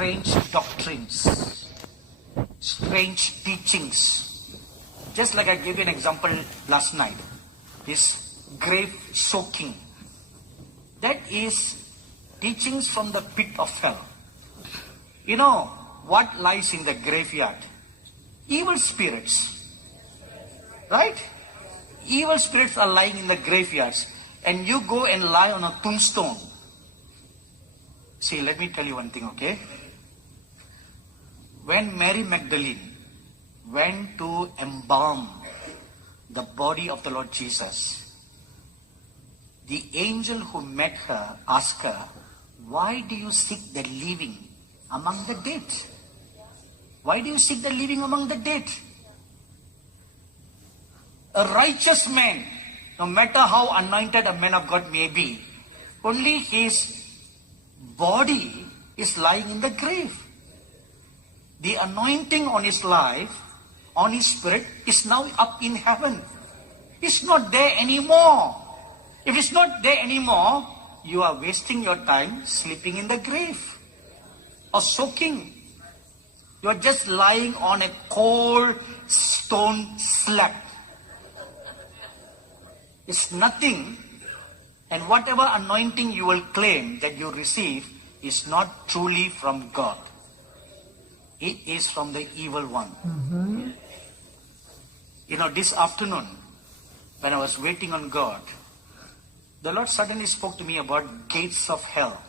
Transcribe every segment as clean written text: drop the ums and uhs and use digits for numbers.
strange doctrines, strange teachings. Just like I gave you an example last night, this grave soaking. That is teachings from the pit of hell. You know what lies in the graveyard? Evil spirits. Right? Evil spirits are lying in the graveyards, and you go and lie on a tombstone. See, let me tell you one thing, okay? When Mary Magdalene went to embalm the body of the Lord Jesus, the angel who met her asked her, "Why do you seek the living among the dead? Why do you seek the living among the dead?" A righteous man, no matter how anointed a man of God may be, only his body is lying in the grave. The anointing on his life, on his spirit, is now up in heaven. It's not there anymore. If it's not there anymore, you are wasting your time sleeping in the grave or soaking. You are just lying on a cold stone slab. It's nothing, and whatever anointing you will claim that you receive is not truly from God. It is from the evil one. You know, this afternoon, when I was waiting on God, the Lord suddenly spoke to me about gates of hell.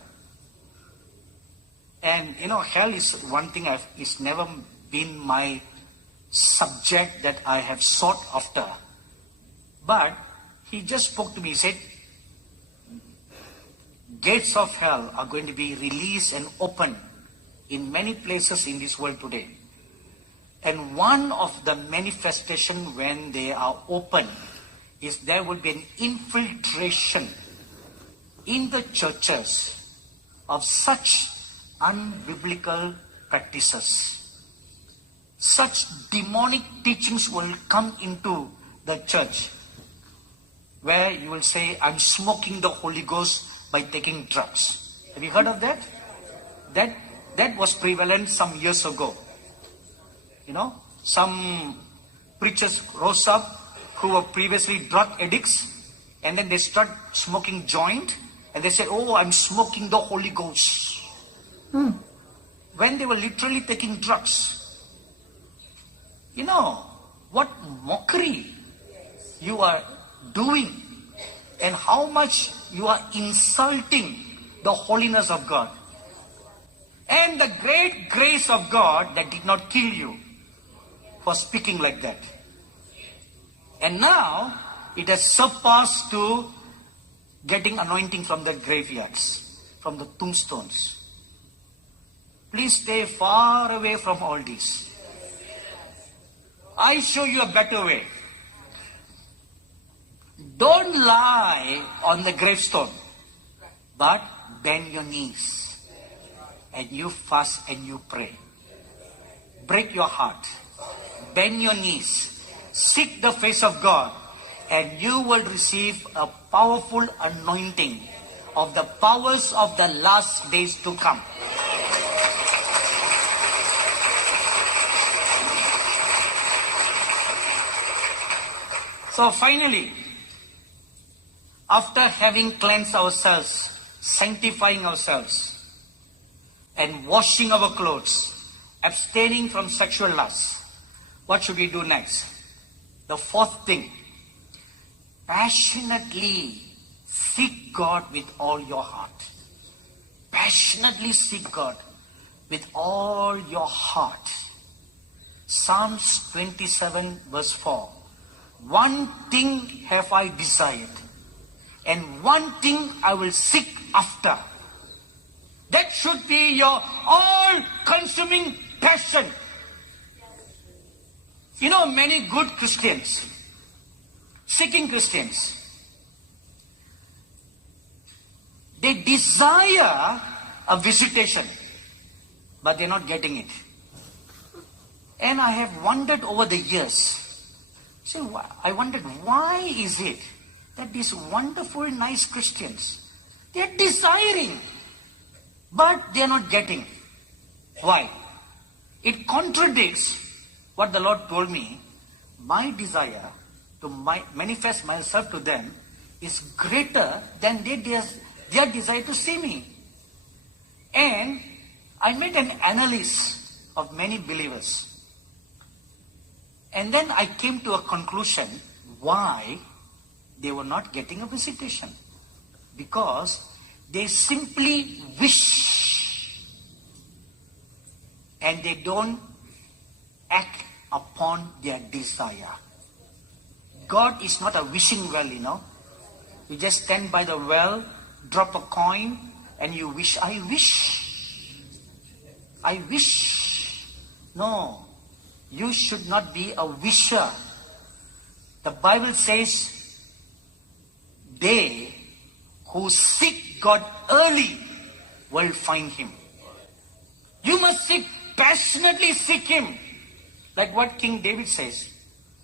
And you know, hell is one thing it's never been my subject that I have sought after. But He just spoke to me, he said, gates of hell are going to be released and opened in many places in this world today. And one of the manifestation when they are open is there will be an infiltration in the churches of such unbiblical practices. Such demonic teachings will come into the church, where you will say, "I'm smoking the Holy Ghost by taking drugs." Have you heard of that? That was prevalent some years ago. You know, some preachers rose up who were previously drug addicts, and then they start smoking joint, and they said, "Oh, I'm smoking the Holy Ghost." When they were literally taking drugs. You know, what mockery you are doing, and how much you are insulting the holiness of God and the great grace of God that did not kill you for speaking like that. And now it has surpassed to getting anointing from the graveyards, from the tombstones. Please stay far away from all this. I show you a better way. Don't lie on the gravestone, but bend your knees and you fast and you pray. Break your heart, bend your knees, seek the face of God, and you will receive a powerful anointing of the powers of the last days to come. So finally, after having cleansed ourselves, sanctifying ourselves, and washing our clothes, abstaining from sexual lust, what should we do next? The fourth thing, passionately seek God with all your heart. Passionately seek God with all your heart. Psalms 27 verse 4. One thing have I desired, and one thing I will seek after. That should be your all-consuming passion. You know, many good Christians, seeking Christians, they desire a visitation, but they're not getting it. And I have wondered over the years, I wondered, why is it that these wonderful, nice Christians, they're desiring, but they're not getting. Why? It contradicts what the Lord told me. My desire to manifest myself to them is greater than their desire to see me. And I made an analysis of many believers. And then I came to a conclusion why they were not getting a visitation. Because they simply wish and they don't act upon their desire. God is not a wishing well, You just stand by the well, drop a coin, and you wish, I wish. I wish. No, you should not be a wisher. The Bible says, they who seek God early will find Him. You must passionately seek Him. Like what King David says,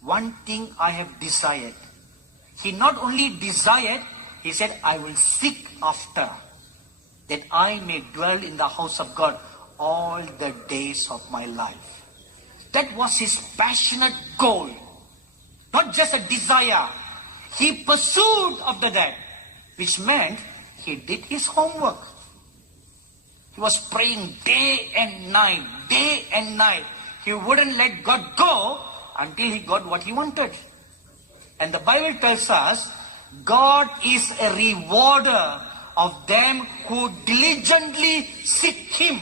one thing I have desired. He not only desired, he said, I will seek after, that I may dwell in the house of God all the days of my life. That was his passionate goal. Not just a desire. He pursued after that, which meant he did his homework. He was praying day and night, day and night. He wouldn't let God go until he got what he wanted. And the Bible tells us, God is a rewarder of them who diligently seek Him.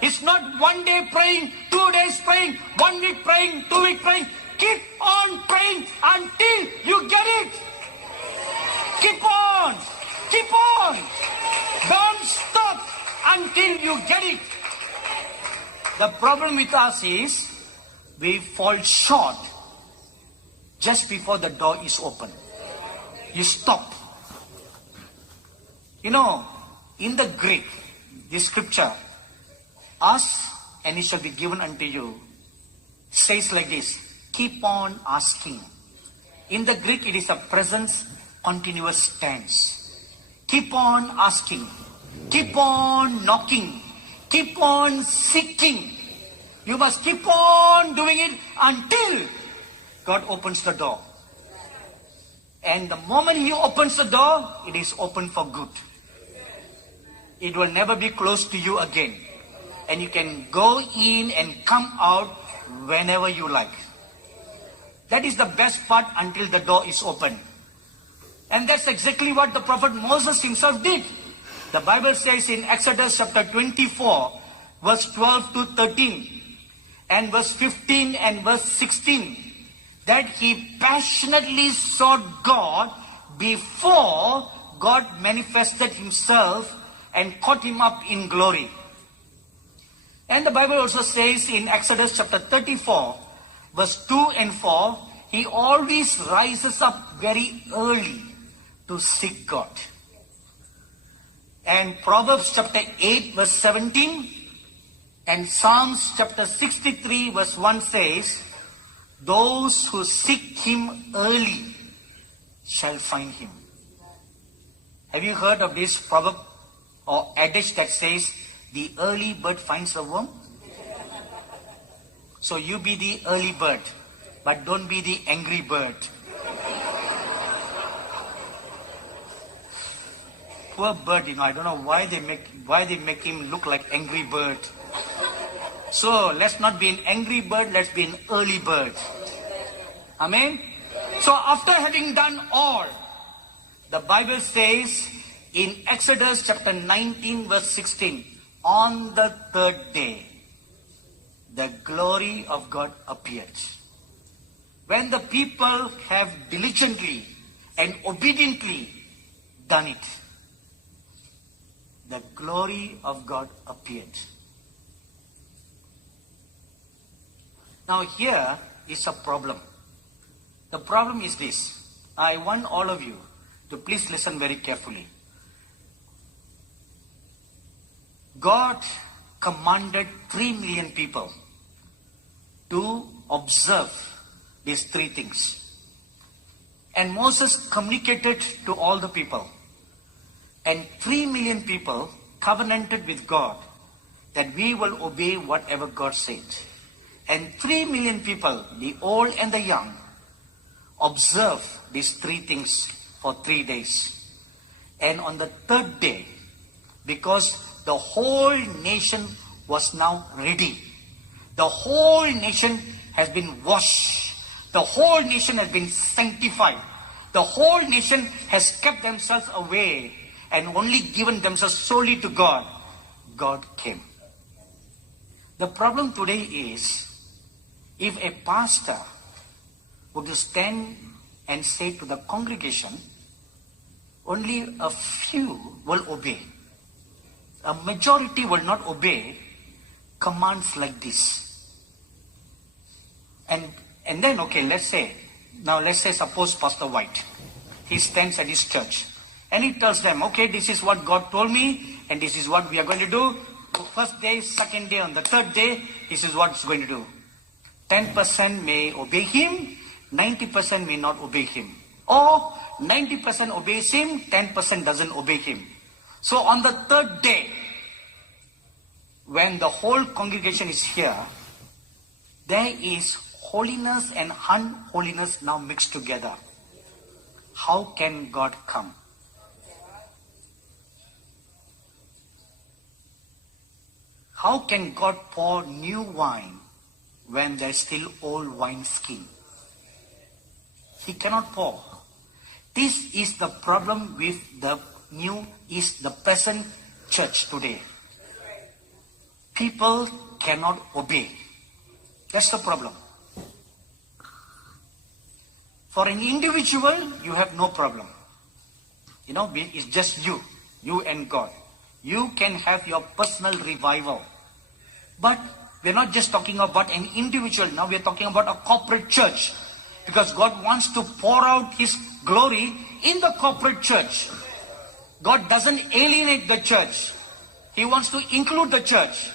It's not one day praying, 2 days praying, 1 week praying, 2 weeks praying. Keep on praying until you get it. Keep on. Keep on. Don't stop until you get it. The problem with us is we fall short just before the door is open. You stop. In the Greek, this scripture, ask and it shall be given unto you, says like this, keep on asking. In the Greek, it is a present continuous tense. Keep on asking. Keep on knocking. Keep on seeking. You must keep on doing it until God opens the door. And the moment He opens the door, it is open for good. It will never be closed to you again. And you can go in and come out whenever you like. That is the best part until the door is open. And that's exactly what the prophet Moses himself did. The Bible says in Exodus chapter 24, verse 12 to 13, and verse 15 and verse 16, that he passionately sought God before God manifested Himself and caught him up in glory. And the Bible also says in Exodus chapter 34, verse 2 and 4, he always rises up very early to seek God. And Proverbs chapter 8 verse 17 and Psalms chapter 63 verse 1 says, those who seek Him early shall find Him. Have you heard of this proverb or adage that says, the early bird finds a worm? So you be the early bird, but don't be the angry bird. Poor bird, I don't know why they make him look like angry bird. So let's not be an angry bird, let's be an early bird. Amen? So after having done all, the Bible says in Exodus chapter 19 verse 16, on the third day, the glory of God appeared. When the people have diligently and obediently done it, the glory of God appeared. Now here is a problem. The problem is this. I want all of you to please listen very carefully. God commanded 3 million people to observe these 3 things. And Moses communicated to all the people. And 3 million people covenanted with God that we will obey whatever God said. And 3 million people, the old and the young, observe these 3 things for 3 days. And on the 3rd day, because the whole nation was now ready, the whole nation has been washed, the whole nation has been sanctified, the whole nation has kept themselves away and only given themselves solely to God, God came. The problem today is, if a pastor would stand and say to the congregation, only a few will obey. A majority will not obey commands like this. And then, okay, let's say suppose Pastor White, he stands at his church and he tells them, okay, this is what God told me and this is what we are going to do. First day, second day, on the 3rd day, this is what it's going to do. 10% may obey him, 90% may not obey him. Or 90% obeys him, 10% doesn't obey him. So on the 3rd day, when the whole congregation is here, there is holiness and unholiness now mixed together. How can God come? How can God pour new wine when there's still old wine skin? He cannot pour. This is the problem with the present church today. People cannot obey. That's the problem. For an individual, you have no problem. It's just you and God. You can have your personal revival. But we're not just talking about an individual. Now we're talking about a corporate church. Because God wants to pour out His glory in the corporate church. God doesn't alienate the church. He wants to include the church.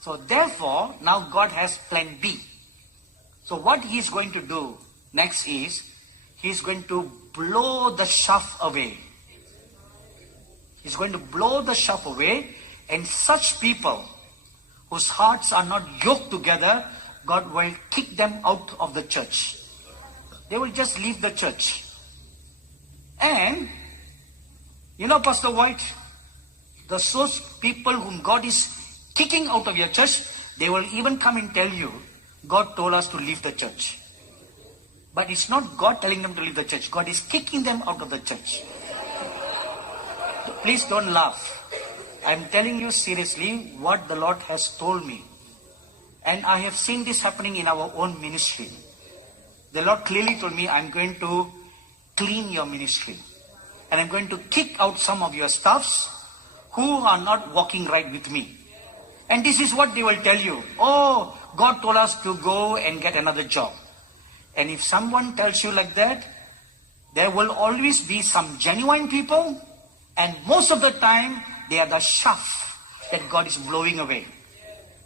So therefore, now God has plan B. So what He's going to do next is, He's going to blow the chaff away. He's going to blow the chaff away, and such people whose hearts are not yoked together, God will kick them out of the church. They will just leave the church. And, Pastor White, those people whom God is kicking out of your church, they will even come and tell you, God told us to leave the church. But it's not God telling them to leave the church. God is kicking them out of the church. Please don't laugh. I'm telling you seriously what the Lord has told me. And I have seen this happening in our own ministry. The Lord clearly told me, I'm going to clean your ministry. And I'm going to kick out some of your staffs who are not walking right with me. And this is what they will tell you. Oh, God told us to go and get another job. And if someone tells you like that, there will always be some genuine people. And most of the time, they are the chaff that God is blowing away.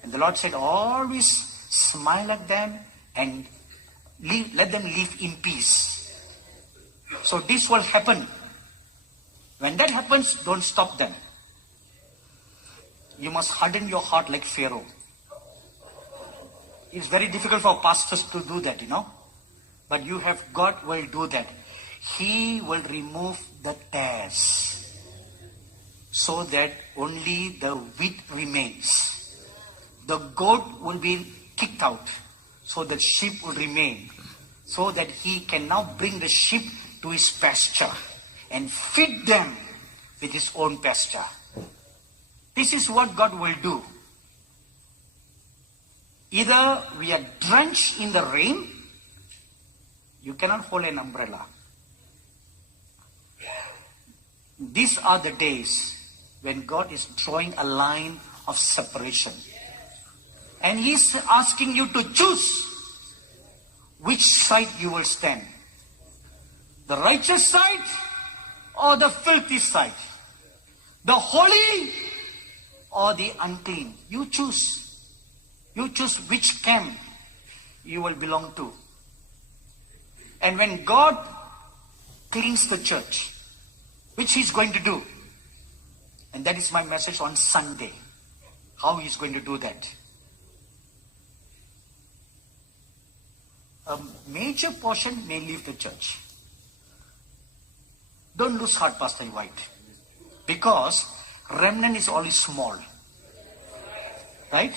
And the Lord said, always smile at them and let them live in peace. So this will happen. When that happens, don't stop them. You must harden your heart like Pharaoh. It's very difficult for pastors to do that, But God will do that. He will remove the tares so that only the wheat remains. The goat will be kicked out so that sheep will remain. So that He can now bring the sheep to His pasture and feed them with His own pasture. This is what God will do. Either we are drenched in the rain, you cannot hold an umbrella. These are the days when God is drawing a line of separation. And He's asking you to choose which side you will stand. The righteous side or the filthy side. The holy or the unclean. You choose. You choose which camp you will belong to. And when God cleans the church, which He's going to do, and that is my message on Sunday. how he's going to do that. A major portion may leave the church. Don't lose heart, Pastor White, because remnant is always small. Right?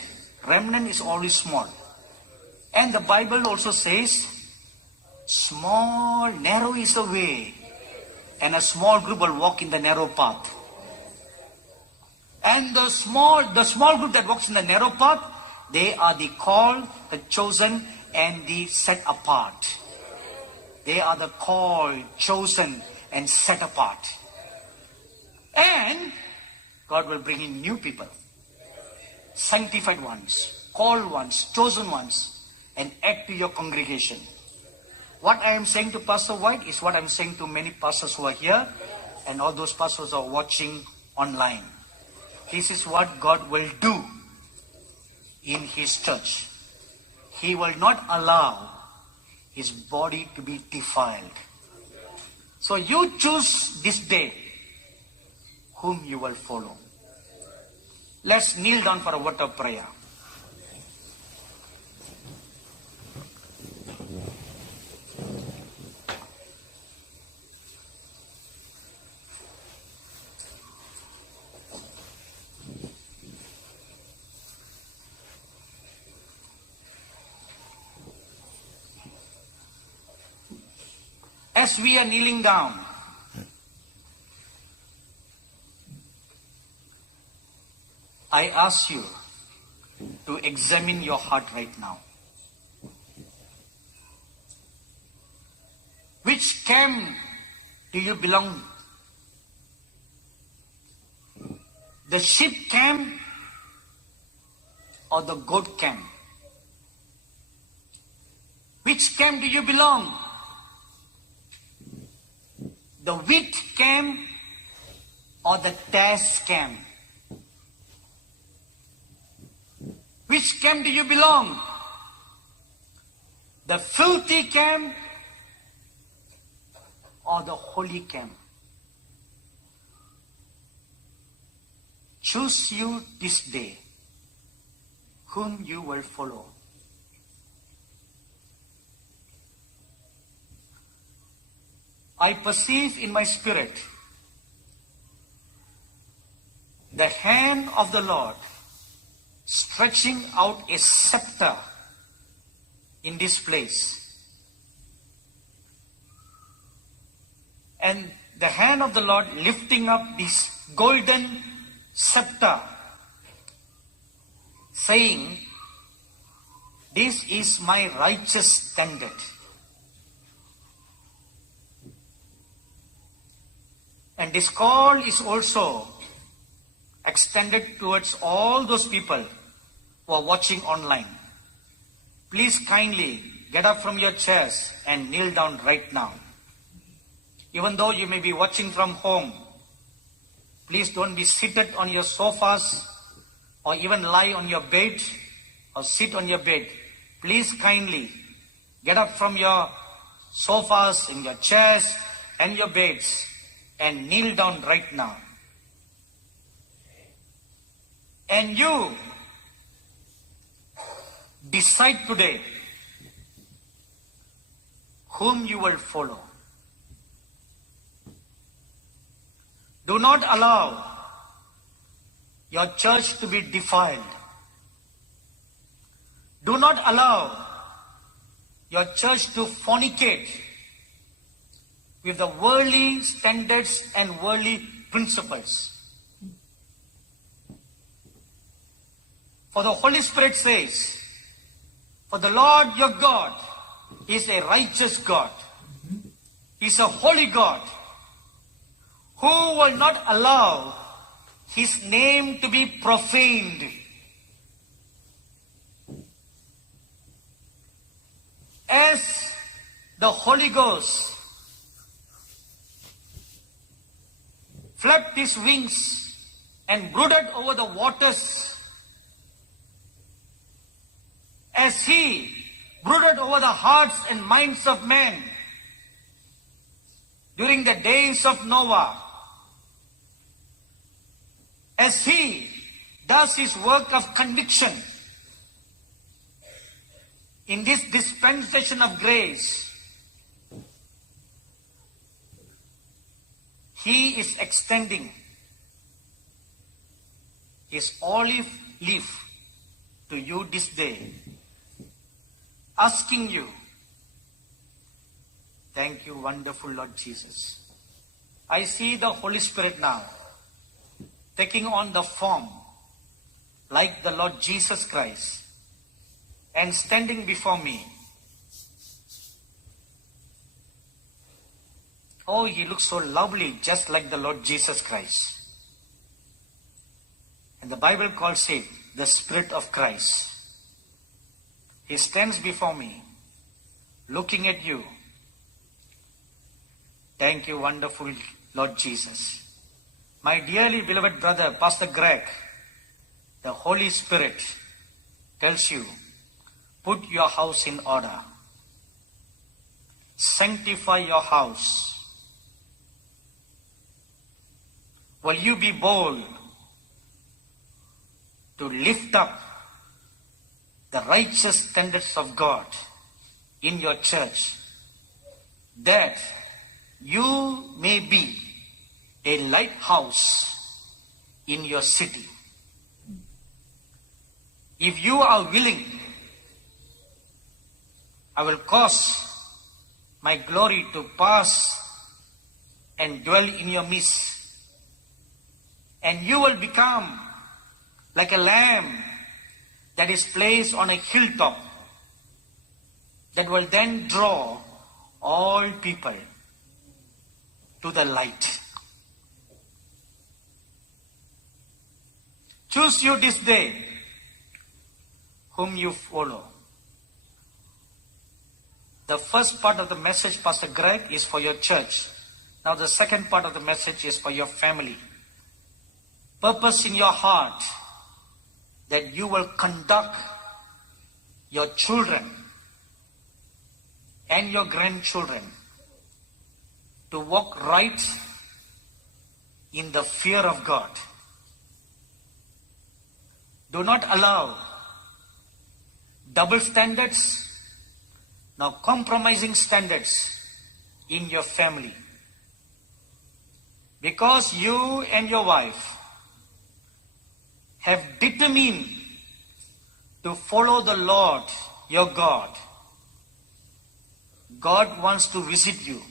Remnant is always small. And the Bible also says, small, narrow is the way, and a small group will walk in the narrow path. And the small group that walks in the narrow path, they are the called, the chosen, and the set apart. They are the called, chosen, and set apart. And God will bring in new people, sanctified ones, called ones, chosen ones, and add to your congregation. What I am saying to Pastor White is what I am saying to many pastors who are here and all those pastors who are watching online. This is what God will do in His church. He will not allow His body to be defiled. So you choose this day whom you will follow. Let's kneel down for a word of prayer. As we are kneeling down, I ask you to examine your heart right now. Which camp do you belong? The sheep camp or the goat camp? Which camp do you belong? The wheat camp or the tares camp? Which camp do you belong? The filthy camp or the holy camp? Choose you this day whom you will follow. I perceive in my spirit the hand of the Lord stretching out a scepter in this place. And the hand of the Lord lifting up this golden scepter, saying, "This is my righteous standard." And this call is also extended towards all those people who are watching online. Please kindly get up from your chairs and kneel down right now. Even though you may be watching from home, please don't be seated on your sofas or even lie on your bed or sit on your bed. Please kindly get up from your sofas and your chairs and your beds and kneel down right now. And you decide today whom you will follow. Do not allow your church to be defiled. Do not allow your church to fornicate with the worldly standards and worldly principles. For the Holy Spirit says, "For the Lord your God is a righteous God. He is a holy God who will not allow His name to be profaned." As the Holy Ghost flapped His wings and brooded over the waters, as He brooded over the hearts and minds of men during the days of Noah, as He does his work of conviction in this dispensation of grace. He is extending his olive leaf to you this day, asking you, thank you, wonderful Lord Jesus. I see the Holy Spirit now taking on the form like the Lord Jesus Christ and standing before me. Oh, he looks so lovely, just like the Lord Jesus Christ. And the Bible calls it the Spirit of Christ. He stands before me, looking at you. Thank you, wonderful Lord Jesus. My dearly beloved brother, Pastor Greg, the Holy Spirit tells you, put your house in order. Sanctify your house. Will you be bold to lift up the righteous standards of God in your church, that you may be a lighthouse in your city? If you are willing, I will cause my glory to pass and dwell in your midst, and you will become like a lamb that is placed on a hilltop, that will then draw all people to the light. Choose you this day whom you follow. The first part of the message, Pastor Greg, is for your church. Now the second part of the message is for your family. Purpose in your heart that you will conduct your children and your grandchildren to walk right in the fear of God. Do not allow double standards, nor compromising standards in your family. Because you and your wife have determined to follow the Lord your God, God wants to visit you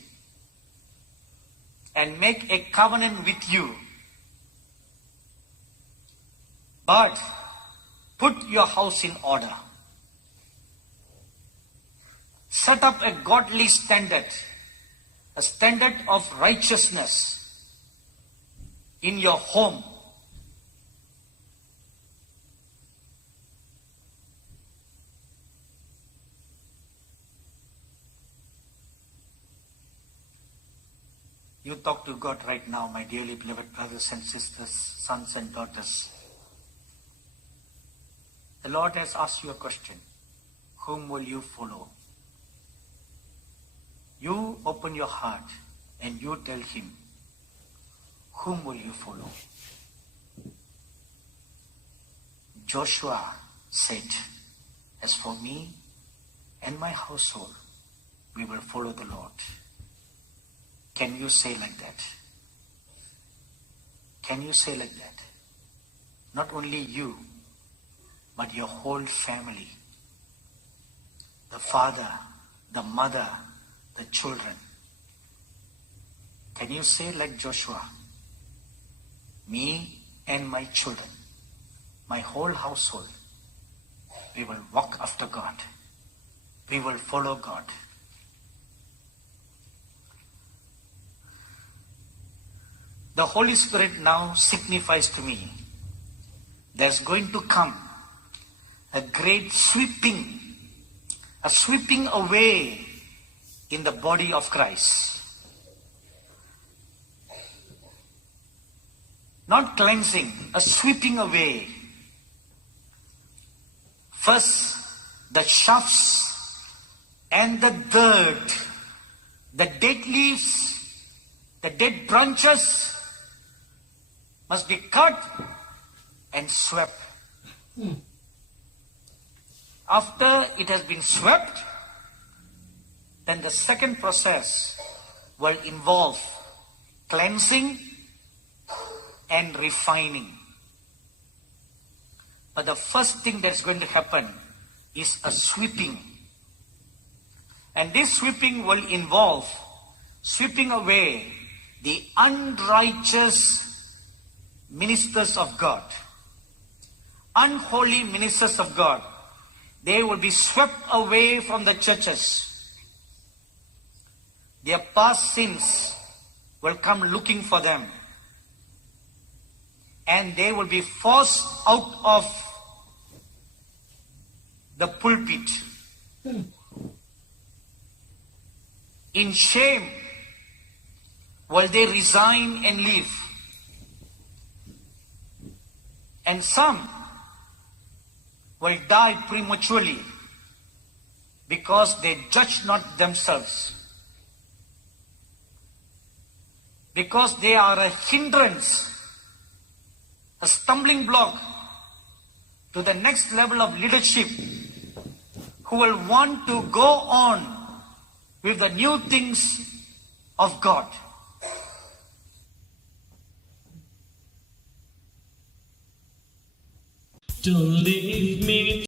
and make a covenant with you. But put your house in order. Set up a godly standard, a standard of righteousness in your home. You talk to God right now, my dearly beloved brothers and sisters, sons and daughters. The Lord has asked you a question. Whom will you follow? You open your heart and you tell him, whom will you follow? Joshua said, as for me and my household, we will follow the Lord. Can you say like that? Can you say like that? Not only you, but your whole family. The father, the mother, the children. Can you say like Joshua? Me and my children, my whole household, we will walk after God. We will follow God. The Holy Spirit now signifies to me there's going to come a great sweeping away in the body of Christ. Not cleansing, a sweeping away. First, the shafts and the dirt, the dead leaves, the dead branches must be cut and swept. After it has been swept, then the second process will involve cleansing and refining. But the first thing that's going to happen is a sweeping. And this sweeping will involve sweeping away the unrighteous ministers of God, unholy ministers of God. They will be swept away from the churches. Their past sins will come looking for them. And they will be forced out of the pulpit. In shame, will they resign and leave? And some will die prematurely because they judge not themselves. Because they are a hindrance, a stumbling block to the next level of leadership, who will want to go on with the new things of God. Don't leave me